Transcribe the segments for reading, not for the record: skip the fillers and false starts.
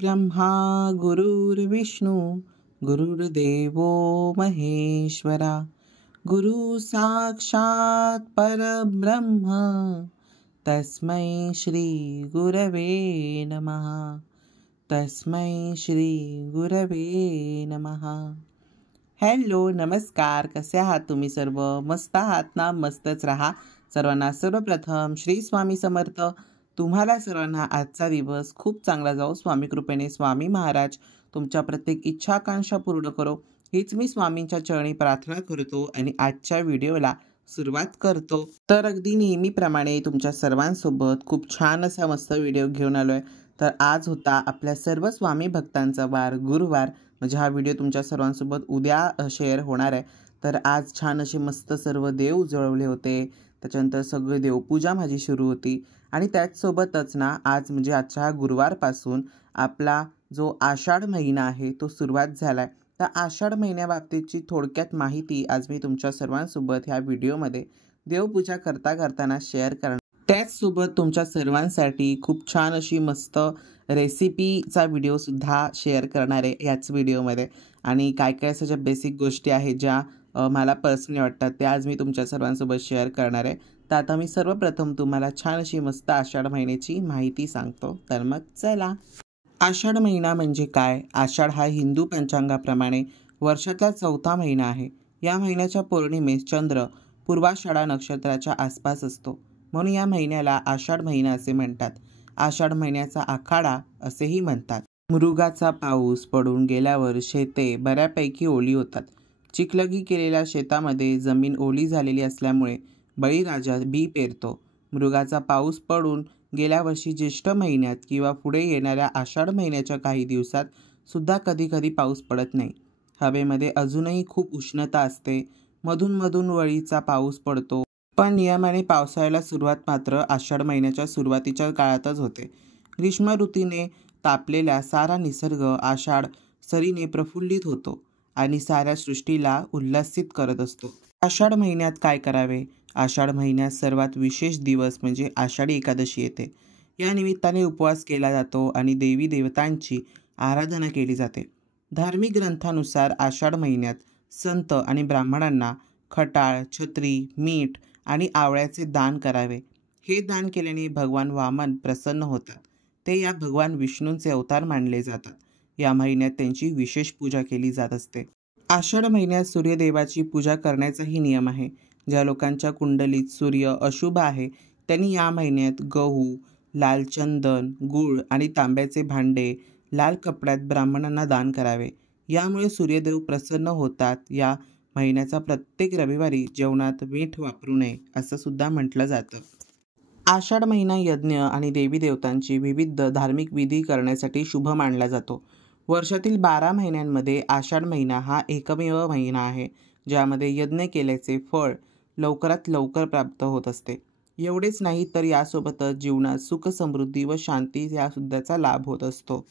गुरुर्ब्रह्मा गुरुर्विष्णू गुरुर्देवो महेश्वरा गुरु साक्षात परब्रह्म तस्मै श्री गुरवे नमः तस्मै श्री गुरवे नमः। हॅलो नमस्कार, कसे आहात तुम्ही सर्व? मस्त आहात ना? मस्तच राहा। सर्वांना सर्वप्रथम श्री स्वामी समर्थ। तुम्हाला सर्वांना आजचा दिवस खूप चांगला जाओ, स्वामी कृपेने स्वामी महाराज तुमच्या प्रत्येक इच्छा आकांक्षा पूर्ण करो, हीच मी स्वामींच्या चरणी प्रार्थना करतो आणि आजच्या व्हिडिओला सुरुवात करतो। तर अगदी नेहमीप्रमाणे तुमच्या सर्वांसोबत खूप छान असा मस्त व्हिडिओ घेऊन आलोय। तर आज होता आपल्या सर्व स्वामी भक्तांचा वार, गुरुवार, म्हणजे हा व्हिडिओ तुमच्या सर्वांसोबत उद्या शेअर होणार आहे। तर आज छान असे मस्त सर्व देव उजळवले होते, त्याच्यानंतर सगळे देवपूजा माझी सुरू होती आणि त्याचसोबतच ना आज म्हणजे आजच्या हा गुरुवारपासून आपला जो आषाढ महिना आहे तो सुरुवात झाला आहे। तर आषाढ महिन्याबाबतीची थोडक्यात माहिती आज मी तुमच्या सर्वांसोबत ह्या व्हिडिओमध्ये देवपूजा करताना शेअर करणार। त्याचसोबत तुमच्या सर्वांसाठी खूप छान अशी मस्त रेसिपीचा व्हिडिओसुद्धा शेअर करणार आहे याच व्हिडिओमध्ये। आणि काय काय अशा ज्या बेसिक गोष्टी आहेत ज्या मला पर्सनली वाटतात त्या आज मी तुमच्या सर्वांसोबत शेअर करणार आहे। तर आता मी सर्वप्रथम तुम्हाला छान अशी मस्त आषाढ महिन्याची माहिती सांगतो। तर मग चला। आषाढ महिना म्हणजे काय? आषाढ हा हिंदू पंचांगाप्रमाणे वर्षातला चौथा महिना आहे। या महिन्याच्या पौर्णिमेस चंद्र पूर्वाषाढा नक्षत्राच्या आसपास असतो, म्हणून या महिन्याला आषाढ महिना असे म्हणतात। आषाढ महिन्याचा आखाडा असेही म्हणतात। मृगाचा पाऊस पडून गेल्यावर शेते बऱ्यापैकी ओली होतात। चिखलगी केलेल्या शेतामध्ये जमीन ओली झालेली असल्यामुळे बळीराजा बी पेरतो। मृगाचा पाऊस पडून गेल्या वर्षी ज्येष्ठ महिन्यात किंवा पुढे येणाऱ्या आषाढ महिन्याच्या काही दिवसात सुद्धा कधी पाऊस पडत नाही। हवेमध्ये अजूनही खूप उष्णता असते। मधून वळीचा पाऊस पडतो, पण नियमाने पावसाळ्याला सुरुवात मात्र आषाढ महिन्याच्या सुरुवातीच्या काळातच होते। ग्रीष्म ऋतूने तापलेला सारा निसर्ग आषाढ सरीने प्रफुल्लित होतो आणि साऱ्या सृष्टीला उल्हासित करत असतो। आषाढ महिन्यात काय करावे? आषाढ महिन्यात सर्वात विशेष दिवस म्हणजे आषाढी एकादशी येते। या निमित्ताने उपवास केला जातो आणि देवी देवतांची आराधना केली जाते। धार्मिक ग्रंथानुसार आषाढ महिन्यात संत आणि ब्राह्मणांना खटाळ, छत्री, मीठ आणि आवळ्याचे दान करावे। हे दान केल्याने भगवान वामन प्रसन्न होतात। ते या भगवान विष्णूंचे अवतार मानले जातात। या महिन्यात त्यांची विशेष पूजा केली जात असते। आषाढ महिन्यात सूर्यदेवाची पूजा करण्याचाही नियम आहे। ज्या लोकांच्या कुंडलीत सूर्य अशुभ आहे त्यांनी या महिन्यात गहू, लाल चंदन, गूळ आणि तांब्याचे भांडे लाल कपड्यात ब्राह्मणांना दान करावे। यामुळे सूर्यदेव प्रसन्न होतात। या महिन्याचा प्रत्येक रविवारी जेवणात मीठ वापरू नये असं सुद्धा म्हटलं जातं। आषाढ महिना यज्ञ आणि देवी देवतांची विविध धार्मिक विधी करण्यासाठी शुभ मानला जातो। वर्षातील 12 महिन्यांमध्ये आषाढ महिना हा एकमेव महिना आहे ज्यामध्ये यज्ञ केल्याचे फळ लवकरात लवकर प्राप्त होत असते। एवढेच नाही तर यासोबतच जीवनात सुख, समृद्धी व शांती यासुद्धाचा लाभ होत असतो।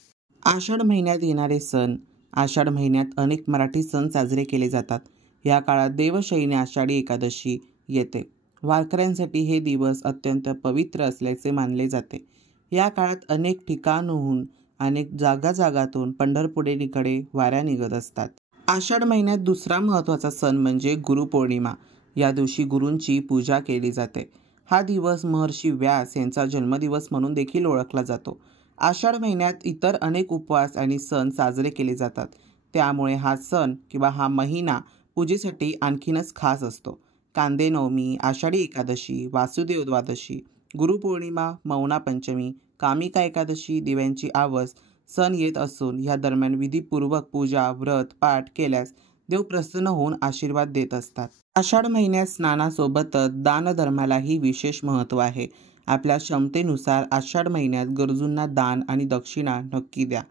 आषाढ महिन्यात येणारे सण। आषाढ महिन्यात अनेक मराठी सण साजरे केले जातात। या काळात देवशयनी आषाढी एकादशी येते। वारकऱ्यांसाठी हे दिवस अत्यंत पवित्र असल्याचे मानले जाते। या काळात अनेक ठिकाणाहून अनेक जागातून पंढरपुरेकडे वाऱ्या निघत असतात। आषाढ महिन्यात दुसरा महत्त्वाचा सण म्हणजे गुरुपौर्णिमा। या दिवशी गुरूंची पूजा केली जाते। हा दिवस महर्षी व्यास यांचा जन्मदिवस म्हणून देखील ओळखला जातो। आषाढ महिन्यात इतर अनेक उपवास आणि सण साजरे केले जातात, त्यामुळे हा सण किंवा हा महिना पूजेसाठी आणखीनच खास असतो। कांदे नवमी, आषाढी एकादशी, वासुदेव द्वादशी, गुरुपौर्णिमा, मौना पंचमी, कामिका एकादशी, दिव्यांची आवस सण येत असून या दरम्यान विधीपूर्वक पूजा, व्रत, पाठ केल्यास देव प्रसन्न होऊन आशीर्वाद देत असतात। आषाढ महिन्यात स्नानासोबतच दानधर्मालाही विशेष महत्त्व आहे। आपल्या क्षमतेनुसार आषाढ महिन्यात गरजूंना दान आणि दक्षिणा नक्की द्या।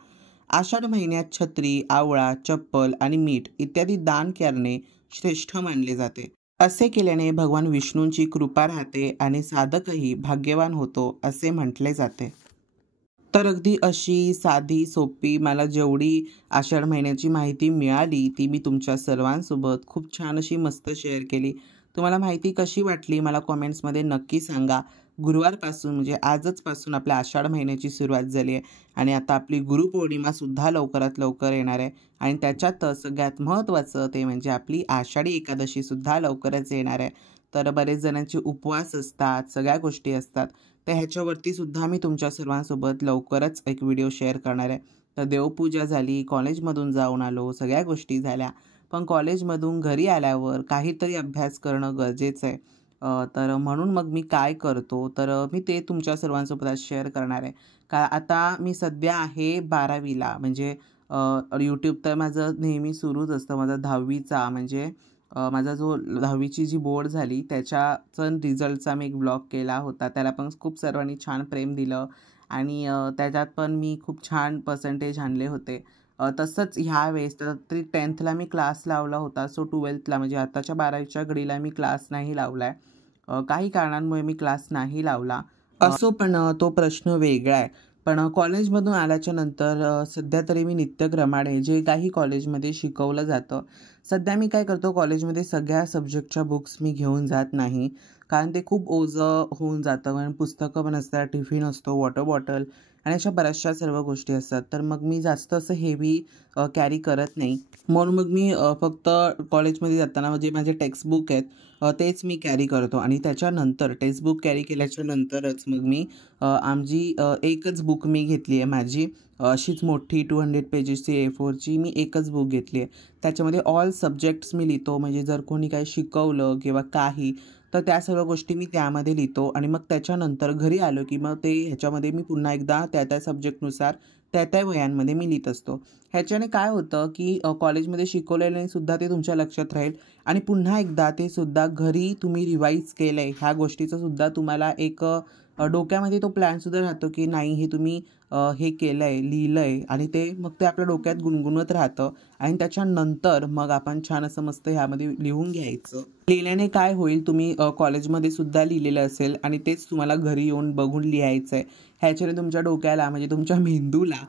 आषाढ महिन्यात छत्री, आवळा, चप्पल आणि मीठ इत्यादी दान करणे श्रेष्ठ मानले जाते। असे केल्याने भगवान विष्णूंची कृपा राहते आणि साधकही भाग्यवान होतो असे म्हटले जाते। तर अगदी अशी साधी सोपी मला जेवढी आषाढ महिन्याची माहिती मिळाली ती मी तुमच्या सर्वांसोबत खूप छान अशी मस्त शेअर केली। तुम्हाला माहिती कशी वाटली मला कमेंट्समध्ये नक्की सांगा। गुरुवारपासून म्हणजे आजच पासून आपल्या आषाढ महिन्याची सुरुवात झाली आहे आणि आता आपली गुरुपौर्णिमासुद्धा लवकरात लवकर येणार आहे. आणि त्याच्यातच सगळ्यात महत्त्वाचं ते म्हणजे आपली आषाढी एकादशीसुद्धा लवकरच येणार आहे. तर बरेच जणांचे उपवास असतात, सगळ्या गोष्टी असतात. तर ह्याच्यावरती सुद्धा मी तुमच्या सर्वांसोबत लवकरच एक व्हिडिओ शेअर करणार आहे. तर देवपूजा झाली, कॉलेजमधून जाऊन आलो, सगळ्या गोष्टी झाल्या. पण कॉलेजमधून घरी आल्यावर काहीतरी अभ्यास करणं गरजेचं आहे. तर म्हणून मग मी काय करतो, तर मी ते तुमच्या सर्वांसोबत आज शेअर करणार आहे. आता मी सध्या आहे 12वीला म्हणजे यूट्यूब तर माझं नेहमी सुरूच असतं. माझा 10वीचा म्हणजे माझा जो 10वीची जी बोर्ड झाली त्याच्याचा रिझल्टचा मी एक ब्लॉग केला होता. त्याला पण खूप सर्वांनी छान प्रेम दिलं आणि त्याच्यात पण मी खूप छान पर्सेंटेज आणले होते. तसंच ह्यावेळेस तर तरी 10thला मी क्लास लावला होता. सो 12thला म्हणजे आताच्या 12वीच्या घडीला मी क्लास नाही लावला आहे. काही कारणांमुळे मी क्लास नाही लावला. असो पण तो प्रश्न वेगळा आहे. पण कॉलेजमधून आल्याच्या नंतर सध्या तरी मी नित्यक्रमाने जे काही कॉलेजमध्ये शिकवलं जातं, सध्या मी काय करतो कॉलेजमध्ये सगळ्या सब्जेक्टच्या बुक्स मी घेऊन जात नाही. कारण ते खूप ओझं होऊन जातं. कारण पुस्तकं पण असतात, टिफिन असतो, वॉटर बॉटल आणि अशा बऱ्याचशा सर्व गोष्टी असतात. तर मग मी जास्त असं हेवी कॅरी करत नाही. म्हणून मग मी फक्त कॉलेजमध्ये जाताना म्हणजे माझे टेक्स्टबुक आहेत तेच मी कॅरी करतो आणि त्याच्यानंतर टेक्स्टबुक कॅरी केल्याच्या नंतरच मग मी आमची एकच बुक मी घेतली आहे माझी अशीच मोठी 200 पेजेसची A4ची मी एकच बुक घेतली आहे. त्याच्यामध्ये ऑल सब्जेक्ट्स मी लिहितो. म्हणजे जर कोणी काही शिकवलं किंवा काही तर त्या सर्व गोष्टी मी त्यामध्ये लिहितो आणि मग त्याच्यानंतर घरी आलो की मग ते ह्याच्यामध्ये मी पुन्हा एकदा त्या सब्जेक्टनुसार त्या वह्यांमध्ये मी लिहित असतो. ह्याच्याने काय होतं की कॉलेजमध्ये शिकवलेले सुद्धा ते तुमच्या लक्षात राहील आणि पुन्हा एकदा ते सुद्धा घरी तुम्ही रिवाईज केलं आहे ह्या गोष्टीचं सुद्धा तुम्हाला एक डोक्यामध्ये तो प्लॅनसुद्धा राहतो की नाही हे तुम्ही हे केलं आहे, लिहिलं आहे आणि ते मग ते आपल्या डोक्यात गुणगुणत राहतं आणि त्याच्यानंतर मग आपण छान असं मस्त ह्यामध्ये लिहून घ्यायचं. लिहिल्याने काय होईल तुम्ही कॉलेजमध्ये सुद्धा लिहिलेलं असेल आणि तेच तुम्हाला घरी येऊन बघून लिहायचं आहे. ह्याच्याने तुमच्या डोक्याला म्हणजे तुमच्या मेंदूला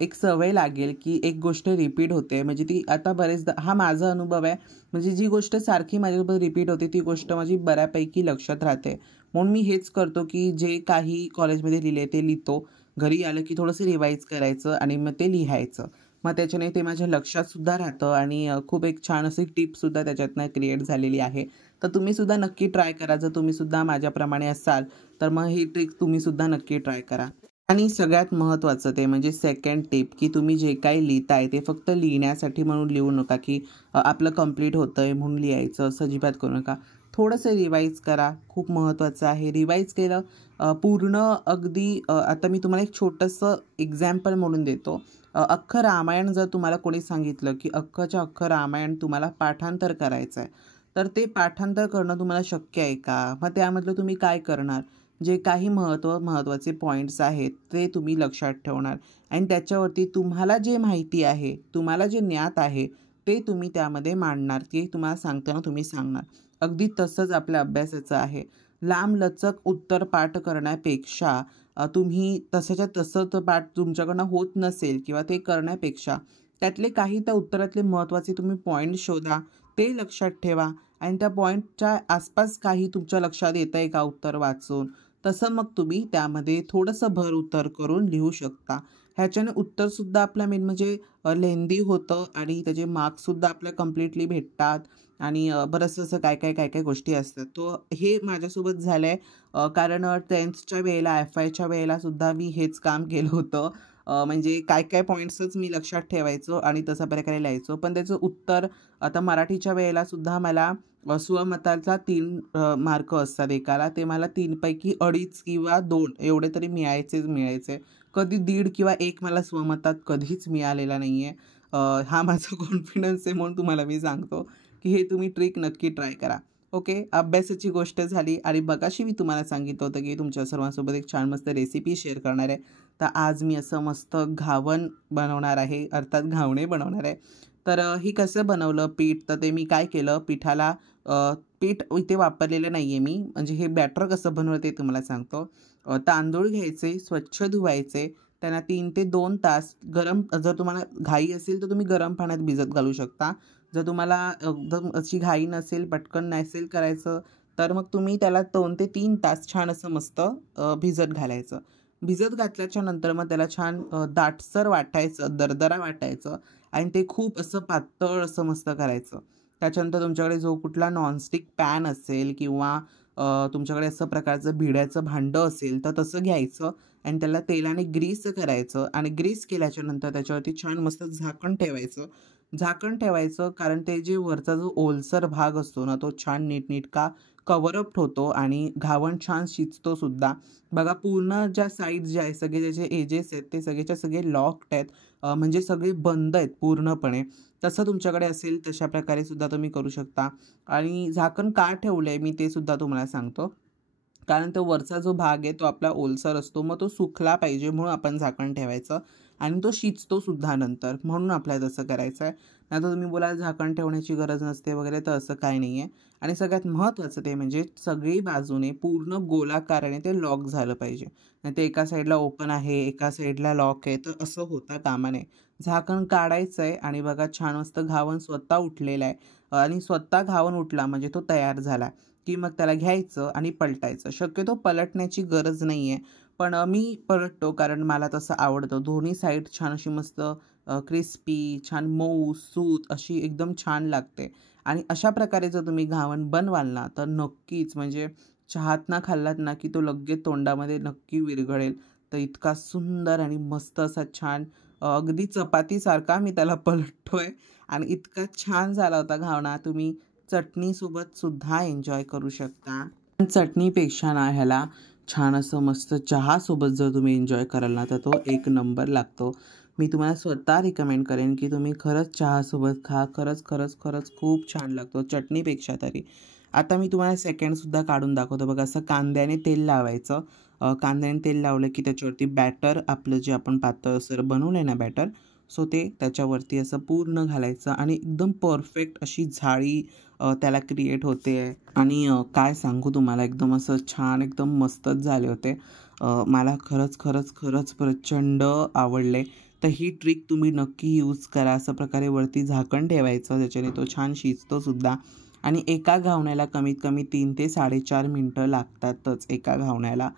एक सवय लागेल की एक गोष्ट रिपीट होते. म्हणजे ती आता बरेचदा हा माझा अनुभव आहे. म्हणजे जी गोष्ट सारखी माझ्यासोबत रिपीट होते ती गोष्ट माझी बऱ्यापैकी लक्षात राहते. म्हणून मी हेच करतो की जे काही कॉलेजमध्ये लिहिले ते लिहितो. घरी आलं की थोडंसं रिवाईज करायचं आणि मग ते लिहायचं. मग त्याच्याने ते माझ्या लक्षातसुद्धा राहतं आणि खूप एक छान अशी टिपसुद्धा त्याच्यातनं क्रिएट झालेली आहे. तर तुम्हीसुद्धा नक्की ट्राय करा. जर तुम्हीसुद्धा माझ्याप्रमाणे असाल तर मग ही ट्रिक तुम्हीसुद्धा नक्की ट्राय करा. आणि सगळ्यात महत्त्वाचं ते म्हणजे सेकंड टिप की तुम्ही जे काही लिहिताय ते फक्त लिहिण्यासाठी म्हणून लिहू नका की आपलं कंप्लीट होतं आहे म्हणून लिहायचं असं अजिबात करू नका. थोडंसं रिवाईज करा. खूप महत्त्वाचं आहे. रिवाईज केलं पूर्ण अगदी आता मी तुम्हाला एक छोटंसं एक्झाम्पल म्हणून देतो. अख्खं रामायण जर तुम्हाला कोणी सांगितलं की अख्खच्या अख्खं रामायण तुम्हाला पाठांतर करायचं आहे, तर ते पाठांतर करणं तुम्हाला शक्य आहे का? मग त्यामधलं तुम्ही काय करणार? जे काही महत्त्वाचे पॉईंट्स आहेत ते तुम्ही लक्षात ठेवणार आणि त्याच्यावरती तुम्हाला जे माहिती आहे, तुम्हाला जे ज्ञात आहे ते तुम्ही त्यामध्ये मांडणार. ते तुम्हाला सांगताना तुम्ही सांगणार. अगदी तसंच आपल्या अभ्यासाचं आहे. लांबलचक उत्तर पाठ करण्यापेक्षा तुम्ही तसंच्या तसं तर पाठ तुमच्याकडनं होत नसेल किंवा ते करण्यापेक्षा त्यातले काही त्या उत्तरातले महत्त्वाचे तुम्ही पॉईंट शोधा, ते लक्षात ठेवा आणि त्या पॉईंटच्या आसपास काही तुमच्या लक्षात येतं आहे का उत्तर वाचून, तसं मग तुम्ही त्यामध्ये थोडंसं भर उत्तर करून लिहू शकता. ह्याच्याने उत्तरसुद्धा आपलं मेन म्हणजे लेंदी होतं आणि त्याचे मार्क्ससुद्धा आपल्याला कम्प्लिटली भेटतात आणि बरंचसं असं काय गोष्टी असतात. तो हे माझ्यासोबत झालं आहे कारण 10thच्या वेळेला FYच्या वेळेलासुद्धा मी हेच काम केलं होतं. म्हणजे काय पॉईंट्सच मी लक्षात ठेवायचो आणि तशा प्रकारे लिहायचो. पण त्याचं उत्तर आता मराठीच्या वेळेलासुद्धा मला स्वमताचा 3 मार्क असतात एकाला. ते मला 3 पैकी 2.5 किंवा 2 एवढे तरी मिळायचे. कधी 1.5 किंवा 1 मला स्वमतात कधीच मिळालेला नाही आहे. हा माझा कॉन्फिडन्स आहे म्हणून तुम्हाला मी सांगतो की हे तुम्ही ट्रिक नक्की ट्राय करा. ओके. अभ्यासाची गोष्ट झाली आणि मगाशी मी तुम्हाला सांगितलं होतं की तुमच्या सर्वांसोबत एक छान मस्त रेसिपी शेअर करणार आहे. तर आज मी असं मस्त घावण बनवणार आहे, अर्थात घावणे बनवणार आहे. तर ही कसं बनवलं पीठ, तर ते मी काय केलं पिठाला पीठ इथे वापरलेलं नाही आहे मी. म्हणजे हे बॅटर कसं बनवलं ते तुम्हाला सांगतो. तांदूळ घ्यायचे, स्वच्छ धुवायचे, त्यांना 3 ते 2 तास गरम जर तुम्हाला घाई असेल तर तुम्ही गरम पाण्यात भिजत घालू शकता. जर तुम्हाला एकदम अशी घाई नसेल, पटकन नसेल करायचं तर मग तुम्ही त्याला 2 ते 3 तास छान असं मस्त भिजत घालायचं. भिजत घातल्याच्या नंतर मग त्याला छान दाटसर वाटायचं, दरदरा वाटायचं आणि ते खूप असं पातळ असं मस्त करायचं. त्याच्यानंतर तुमच्याकडे जो कुठला नॉनस्टिक पॅन असेल किंवा तुमच्याकडे असं प्रकारचं भिड्याचं भांडं असेल तर तसं घ्यायचं आणि त्याला तेलाने ग्रीस करायचं आणि ग्रीस केल्याच्यानंतर त्याच्यावरती छान मस्त झाकण ठेवायचं. झाकण ठेवायचं कारण ते जे वरचा जो ओलसर भाग असतो ना, तो छान नीटनेटका कव्हर अप होतो आणि घावण छान शिजतो सुद्धा. बघा पूर्ण ज्या साईड ज्या आहे, सगळे त्याचे एजेस आहेत ते सगळेच्या सगळे लॉक्ड आहेत. म्हणजे सगळे बंद आहेत पूर्णपणे. तसं तुमच्याकडे असेल तशा प्रकारे सुद्धा तुम्ही करू शकता. आणि झाकण का ठेवलं आहे मी ते सुद्धा तुम्हाला सांगतो. कारण तो वरचा जो भाग आहे तो आपला ओलसर असतो, मग तो सुकला पाहिजे म्हणून आपण झाकण ठेवायचं आणि तो शिजतो सुद्धा नंतर, म्हणून आपल्याला तसं करायचं आहे. नाहीतर तुम्ही बोलाल झाकण ठेवण्याची गरज नसते वगैरे, तर असं काही नाही आहे. आणि सगळ्यात महत्त्वाचं ते म्हणजे सगळी बाजूने पूर्ण गोलाकाराने ते लॉक झालं पाहिजे. नाही ते एका साईडला ओपन आहे, एका साईडला लॉक आहे, तर असं होता कामा नये. झाकण काढायचं आहे आणि बघा छान मस्त घावण स्वतः उठलेला आहे. आणि स्वतः घावण उठला म्हणजे तो तयार झाला की मग त्याला घ्यायचं आणि पलटायचं. शक्यतो पलटण्याची गरज नाही आहे, पण मी पलटतो कारण मला तसं आवडतं. दोन्ही साईड छान अशी मस्त क्रिस्पी, छान मऊ, सूत अशी एकदम छान लागते. आणि अशा प्रकारे जर तुम्ही घावण बनवाल ना, तर नक्कीच म्हणजे चहातनं खाल्लात ना, की तो लगेच तोंडामध्ये नक्की विरघळेल. तर इतका सुंदर आणि मस्त असा छान अगदी चपातीसारखा मी त्याला पलटतोय आणि इतका छान झाला होता घावणा. तुम्ही चटणीसोबत सुद्धा एन्जॉय करू शकता. पण चटणीपेक्षा ना ह्याला छान असं मस्त चहासोबत जर तुम्ही एन्जॉय कराल ना, तर तो एक नंबर लागतो. मी तुम्हाला स्वतः रिकमेंड करेन की तुम्ही खरंच चहासोबत खा. खरंच, खरंच, खरंच खूप छान लागतो चटणीपेक्षा तरी. आता मी तुम्हाला सेकंडसुद्धा काढून दाखवतो बघा. असं कांद्याने तेल लावायचं. कांद्याने तेल लावलं की त्याच्यावरती बॅटर आपलं जे आपण पातळसर बनवलं आहे ना बॅटर, सो ते त्याच्यावरती असं पूर्ण घालायचं आणि एकदम परफेक्ट अशी जाळी त्याला क्रिएट होते आहे. आणि काय सांगू तुम्हाला, एकदम असं छान एकदम मस्तच झाले होते. मला खरंच, खरंच, खरंच प्रचंड आवडले. तर ही ट्रिक तुम्ही नक्की यूज करा. अशा प्रकारे वरती झाकण ठेवायचं, त्याच्याने तो छान शिजतो सुद्धा. आणि एका घावण्याला कमीत कमी 3 ते 4.5 मिनटं लागतातच एका घावण्याला.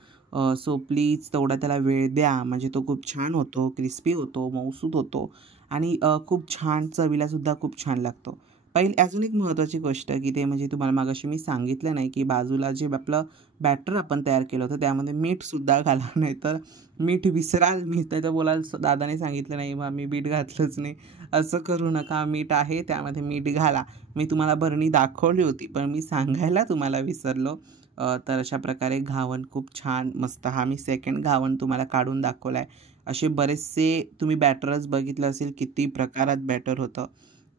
सो प्लीज तेवढा त्याला वेळ द्या, म्हणजे तो खूप छान होतो, क्रिस्पी होतो, मऊसूत होतो आणि खूप छान चवीलासुद्धा खूप छान लागतो. अजून एक महत्त्वाची गोष्ट की ते म्हणजे तुम्हाला मागाशी मी सांगितलं नाही की बाजूला जे आपलं बॅटर आपण तयार केलं होतं त्यामध्ये मीठसुद्धा घाला, नाही तर मीठ विसराल. मी तर बोलाल दादाने सांगितलं नाही मग मी मीठ घातलंच नाही. असं करू नका. मीठ आहे त्यामध्ये मीठ घाला. मी तुम्हाला बरणी दाखवली होती पण मी सांगायला तुम्हाला विसरलो. तर अशा प्रकारे घावण खूप छान मस्त. हा मी सेकंड घावण तुम्हाला काढून दाखवला आहे. असे बरेचसे तुम्ही बॅटरच बघितलं असेल किती प्रकारात बॅटर होतं.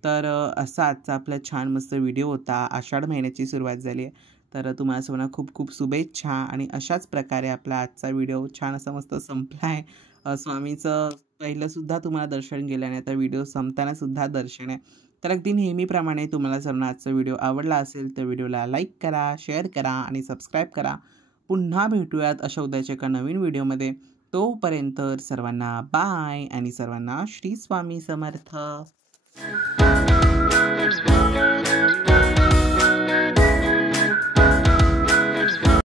तर असा आजचा आपला छान मस्त व्हिडिओ होता. आषाढ महिन्याची सुरुवात झाली आहे, तर तुम्हाला सर्वांना खूप खूप शुभेच्छा. आणि अशाच प्रकारे आपला आजचा व्हिडिओ छान असा मस्त संपला आहे. स्वामीचं पहिलंसुद्धा तुम्हाला दर्शन गेलं आणि आता व्हिडिओ संपतानासुद्धा दर्शन आहे. तर अगदी नेहमीप्रमाणे तुम्हाला सर्वांना आजचा व्हिडिओ आवडला असेल तर व्हिडिओला लाईक करा, शेअर करा आणि सबस्क्राईब करा. पुन्हा भेटूयात अशा उद्याच्या एका नवीन व्हिडिओमध्ये. तोपर्यंत सर्वांना बाय आणि सर्वांना श्री स्वामी समर्थ.